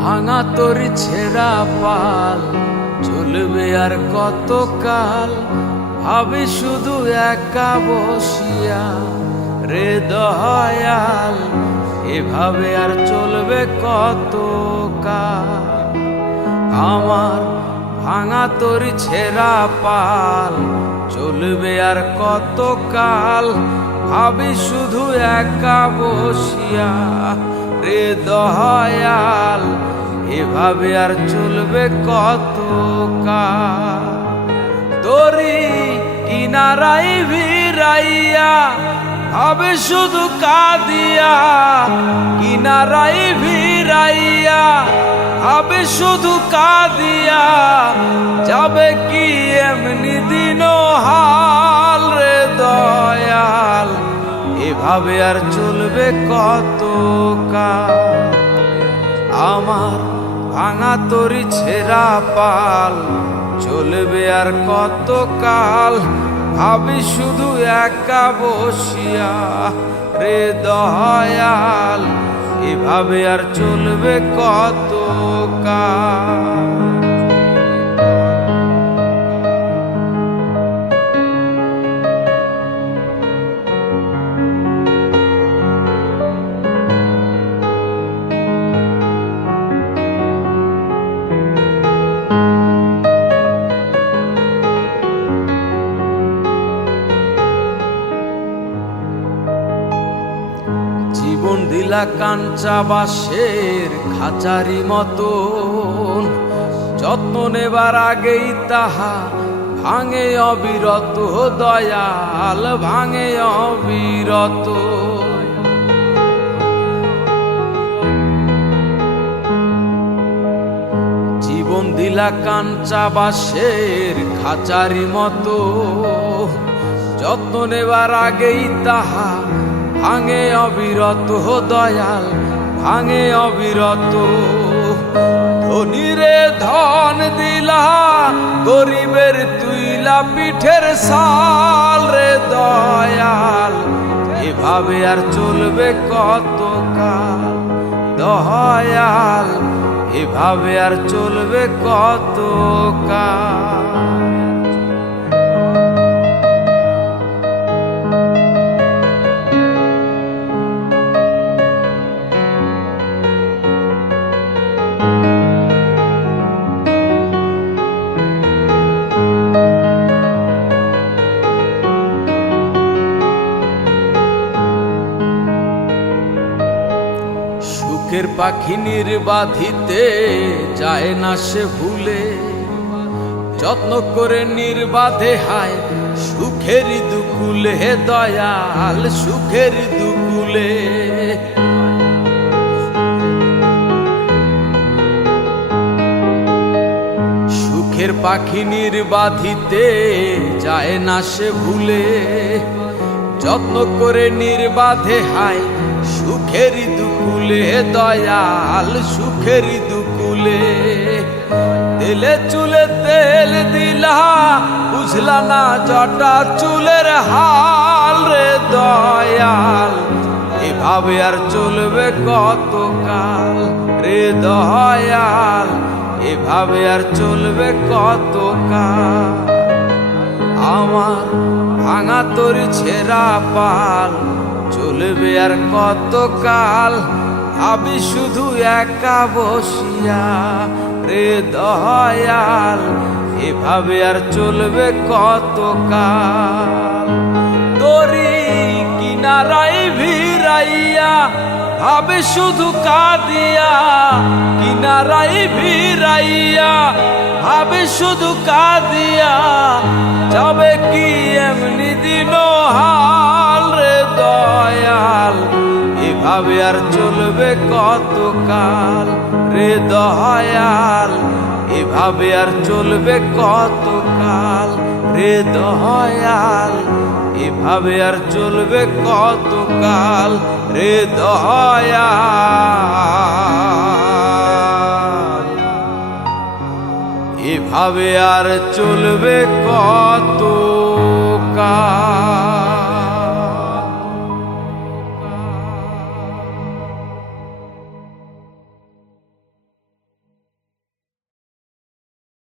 ভাঙা তোর ছেঁড়া পাল চলবে আর কত কাল, ভাবি শুধু একা বসিয়া রে দয়াল, এভাবে আর চলবে কত কাল। আমার ভাঙা তোর ছেঁড়া পাল চলবে আর কত কাল, ভাবি শুধু একা বসিয়া রে দয়াল, এভাবে আর চলবে কত কাল। তোরি কিনারাই ভিড়াইয়া ভাবে শুধু কাঁদিয়া, কিনারাই ভিড়াইয়া ভাবে শুধু কাঁদিয়া, যাবে কি এমনি দিন হাল রে দয়াল, এভাবে আর চলবে কত কাল। আমার ভাঙা তোরি ছেঁড়া পাল চলবে আর কত কাল, ভাবি শুধু একা বসিয়া রে দয়াল, এভাবে আর চলবে কত কাল। জীবন দিলা কাঞ্চা বাঁশের খাঁচারি মতন, যত্ন নেবার আগেই তাহা ভাঙে অবিরত দয়াল, ভাঙে অবিরত। জীবন দিলা কাঞ্চা বাঁশের খাঁচারি মতো, যত্ন নেবার আগেই তাহা ভাঙে অবিরত দয়াল, ভাঙে অবিরত। ধনীরে ধন দিলা, গরিবের তুইলা পিঠের সাল রে দয়াল, এভাবে আর চলবে কত কাল দয়াল, এভাবে আর চলবে কত কাল। সুখের পাখি নির্বাধিতে যায় না সে ভুলে, যত্ন করে নির্বাধে হায় সুখের দুকুলে হে দয়াল, সুখের দুকুলে। সুখের পাখি নির্বাধিতে যায় না সে ভুলে, যত্ন করে নির্বাধে হায় সুখের দুকুলে দয়াল, সুখের দুকুলে। তেলে চুলে তেল দিলা, বুঝলা না জটা চুলের হাল রে দয়াল, এভাবে আর চলবে কত কাল রে দয়াল, এভাবে আর চলবে কত কাল। আমার ভাঙা তোর ছেঁড়া পাল চলবে আর কত কাল, ভাবি শুধু একা বসিয়া রে দয়াল, এভাবে আর চলবে কত কাল। তোরি কিনারাই ভিড়াইয়া ভাবে শুধু কাঁদিয়া, কিনারাই ভিড়াইয়া ভাবে শুধু কাঁদিয়া, যাবে কি এমনি দিন হাল রে দয়াল, এভাবে আর চলবে কত কাল রে দয়াল, এভাবে আর চলবে কত কাল রে দয়াল, এভাবে আর চলবে কত কাল রে দয়াল, এভাবে আর চলবে কত কাল।